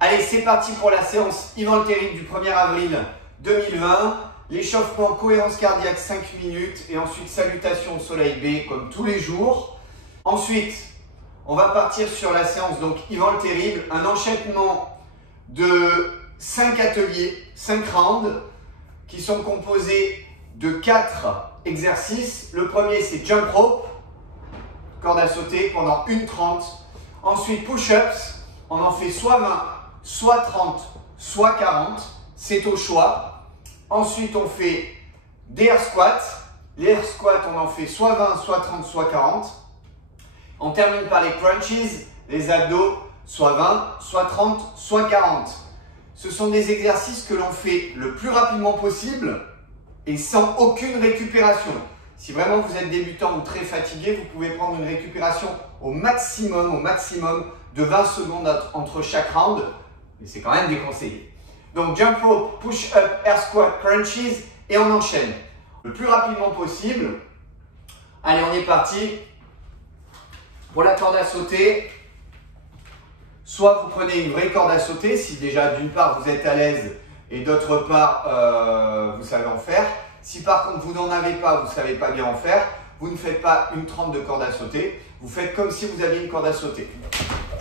Allez, c'est parti pour la séance Yvan Le Terrible du 1er avril 2020. L'échauffement, cohérence cardiaque 5 minutes et ensuite salutation au soleil B comme tous les jours. Ensuite, on va partir sur la séance donc Yvan Le Terrible, un enchaînement de 5 ateliers, 5 rounds qui sont composés de 4 exercices. Le premier c'est jump rope, corde à sauter pendant 1:30. Ensuite push-ups, on en fait soit 20, soit 30, soit 40, c'est au choix. Ensuite on fait des air squats. Les air squats on en fait soit 20, soit 30, soit 40. On termine par les crunches, les abdos, soit 20, soit 30, soit 40. Ce sont des exercices que l'on fait le plus rapidement possible et sans aucune récupération. Si vraiment vous êtes débutant ou très fatigué, vous pouvez prendre une récupération au maximum de 20 secondes entre chaque round, mais c'est quand même déconseillé. Donc jump rope, push up, air squat, crunches et on enchaîne le plus rapidement possible. Allez, on est parti. Pour la corde à sauter, soit vous prenez une vraie corde à sauter, si déjà d'une part vous êtes à l'aise et d'autre part vous savez en faire. Si par contre vous n'en avez pas, vous ne savez pas bien en faire, vous ne faites pas 1:30 de corde à sauter, vous faites comme si vous aviez une corde à sauter.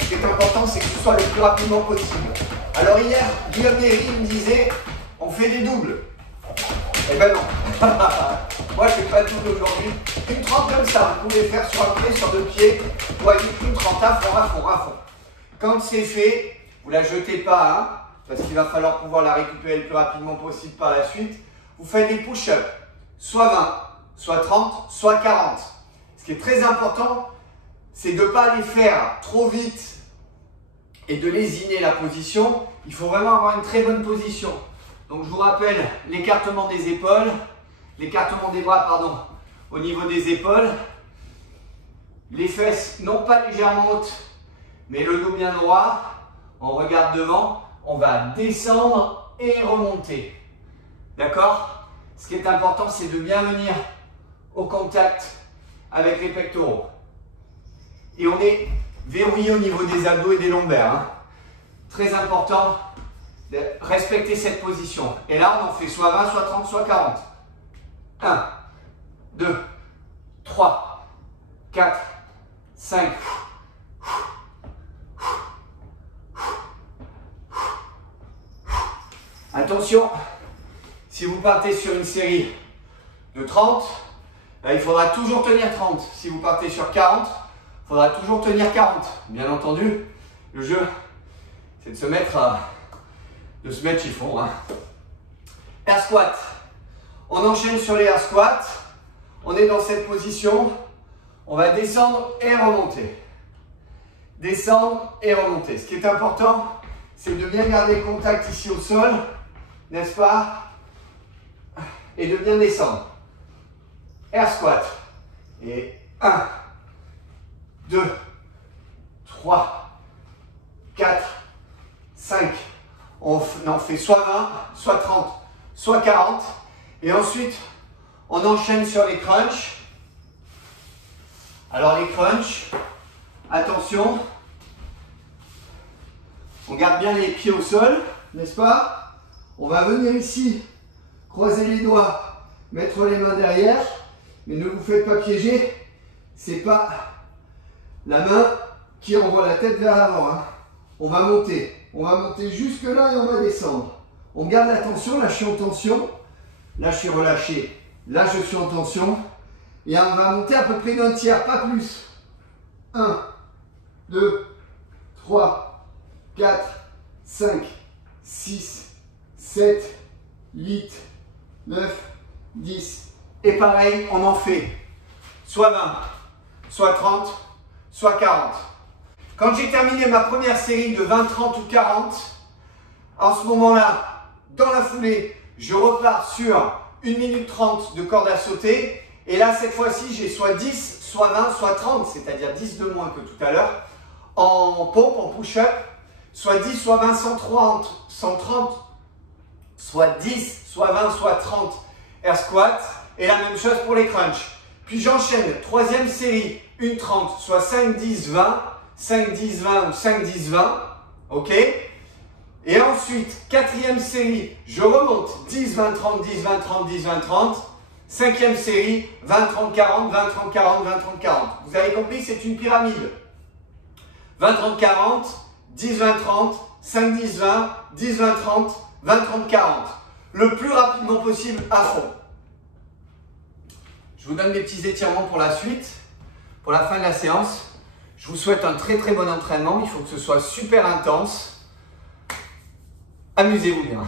Ce qui est important, c'est que ce soit le plus rapidement possible. Alors hier, Guillaume Néry me disait, on fait des doubles. Eh ben non. Moi, je ne fais pas de double aujourd'hui. 1:30 comme ça, vous pouvez faire sur un pied, sur 2 pieds, ou avec 1:30 à fond. Quand c'est fait, vous ne la jetez pas, hein, parce qu'il va falloir pouvoir la récupérer le plus rapidement possible par la suite. Vous faites des push-ups, soit 20, soit 30, soit 40. Ce qui est très important, c'est de ne pas les faire trop vite et de lésiner la position. Il faut vraiment avoir une très bonne position. Donc je vous rappelle l'écartement des épaules, l'écartement des bras, pardon, au niveau des épaules. Les fesses non pas légèrement hautes, mais le dos bien droit. On regarde devant, on va descendre et remonter. D'accord? Ce qui est important, c'est de bien venir au contact avec les pectoraux. Et on est verrouillé au niveau des abdos et des lombaires. Hein. Très important de respecter cette position. Et là, on en fait soit 20, soit 30, soit 40. 1, 2, 3, 4, 5. Attention, si vous partez sur une série de 30, il faudra toujours tenir 30. Si vous partez sur 40, il faudra toujours tenir 40. Bien entendu, le jeu, c'est de se mettre chiffon. Hein. Air squat. On enchaîne sur les air squats. On est dans cette position. On va descendre et remonter. Descendre et remonter. Ce qui est important, c'est de bien garder le contact ici au sol, n'est-ce pas? Et de bien descendre. Air squat. Et 1, 2, 3, 4, 5. On en fait soit 20, soit 30, soit 40. Et ensuite, on enchaîne sur les crunchs. Alors les crunchs, attention. On garde bien les pieds au sol, n'est-ce pas? On va venir ici, croiser les doigts, mettre les mains derrière. Mais ne vous faites pas piéger. C'est pas la main qui envoie la tête vers l'avant. Hein. On va monter jusque là et on va descendre. On garde la tension, là je suis en tension, là je suis relâché, là je suis en tension. Et on va monter à peu près d'un tiers, pas plus. 1, 2, 3, 4, 5, 6, 7, 8, 9, 10. Et pareil, on en fait soit 20, soit 30, soit 40. Quand j'ai terminé ma première série de 20, 30 ou 40, en ce moment-là, dans la foulée, je repars sur 1 minute 30 de corde à sauter. Et là, cette fois-ci, j'ai soit 10, soit 20, soit 30, c'est-à-dire 10 de moins que tout à l'heure, en pompe, en push-up, soit 10, soit 20, 130, soit 10, soit 20, soit 30 air squat. Et la même chose pour les crunchs. Puis j'enchaîne, troisième série, 1:30, soit 5, 10, 20, 5, 10, 20 ou 5, 10, 20. Ok? Et ensuite, quatrième série, je remonte 10, 20, 30, 10, 20, 30, 10, 20, 30. Cinquième série, 20, 30, 40, 20, 30, 40, 20, 30, 40. Vous avez compris, c'est une pyramide. 20, 30, 40, 10, 20, 30, 5, 10, 20, 10, 20, 30, 20, 30, 40. Le plus rapidement possible à fond. Je vous donne mes petits étirements pour la suite, pour la fin de la séance. Je vous souhaite un très très bon entraînement. Il faut que ce soit super intense. Amusez-vous bien.